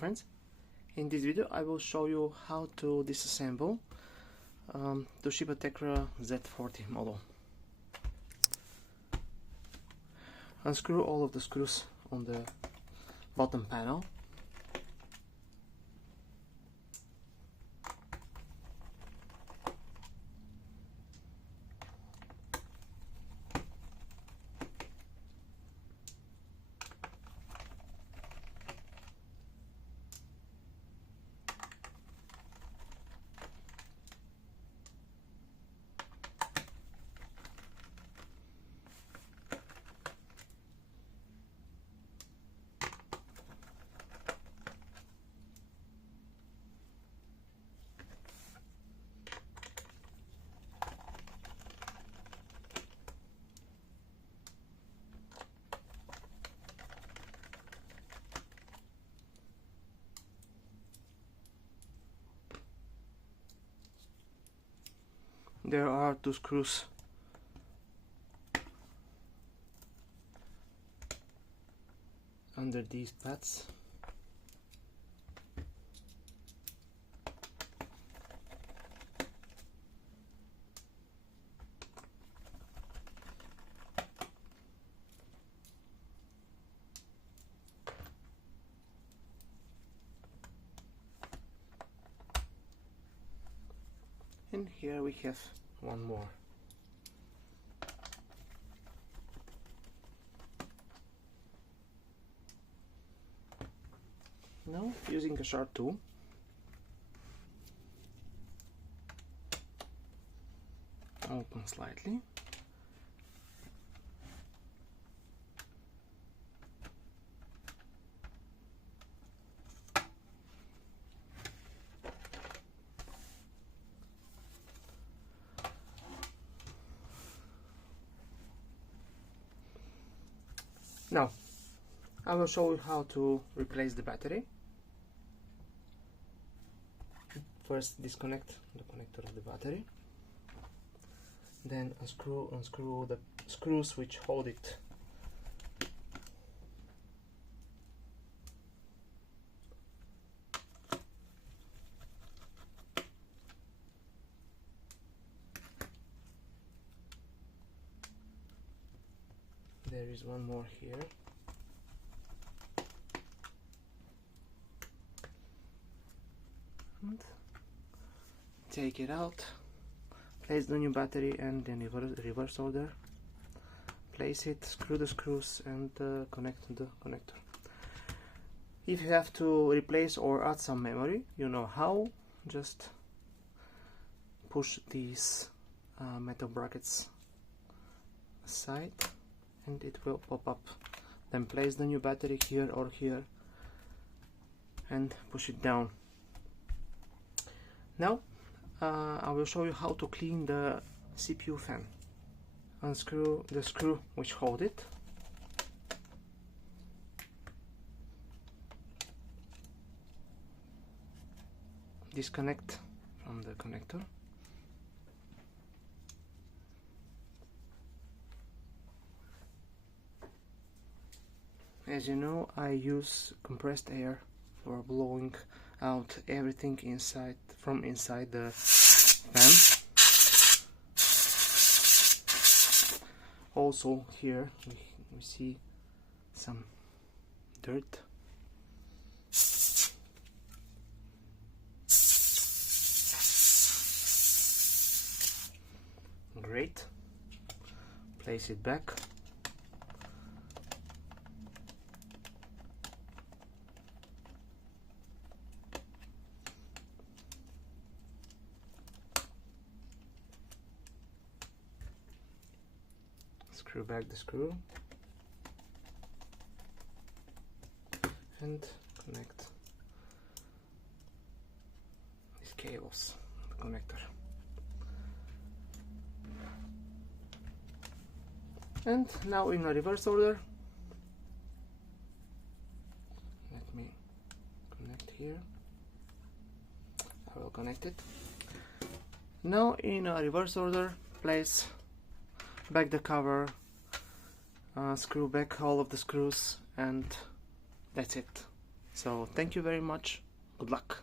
friends, in this video I will show you how to disassemble Toshiba Tecra Z40 model. Unscrew all of the screws on the bottom panel. There are two screws under these pads. And here we have one more. Now, using a sharp tool, open slightly. Now, I will show you how to replace the battery. First, disconnect the connector of the battery. Then unscrew the screws which hold it. There is one more here. And take it out, place the new battery and then reverse order. Place it, screw the screws and connect the connector. If you have to replace or add some memory, you know how. Just push these metal brackets aside and it will pop up. Then place the new battery here or here and push it down. Now I will show you how to clean the CPU fan. Unscrew the screw which hold it. Disconnect from the connector. As you know, I use compressed air for blowing out everything from inside the fan. Also here we see some dirt. Great. Place it back. Screw back the screw and connect these cables, the connector. And now in a reverse order, let me connect here. I will connect it. Now in a reverse order, place back the cover, screw back all of the screws, and that's it. So thank you very much. Good luck.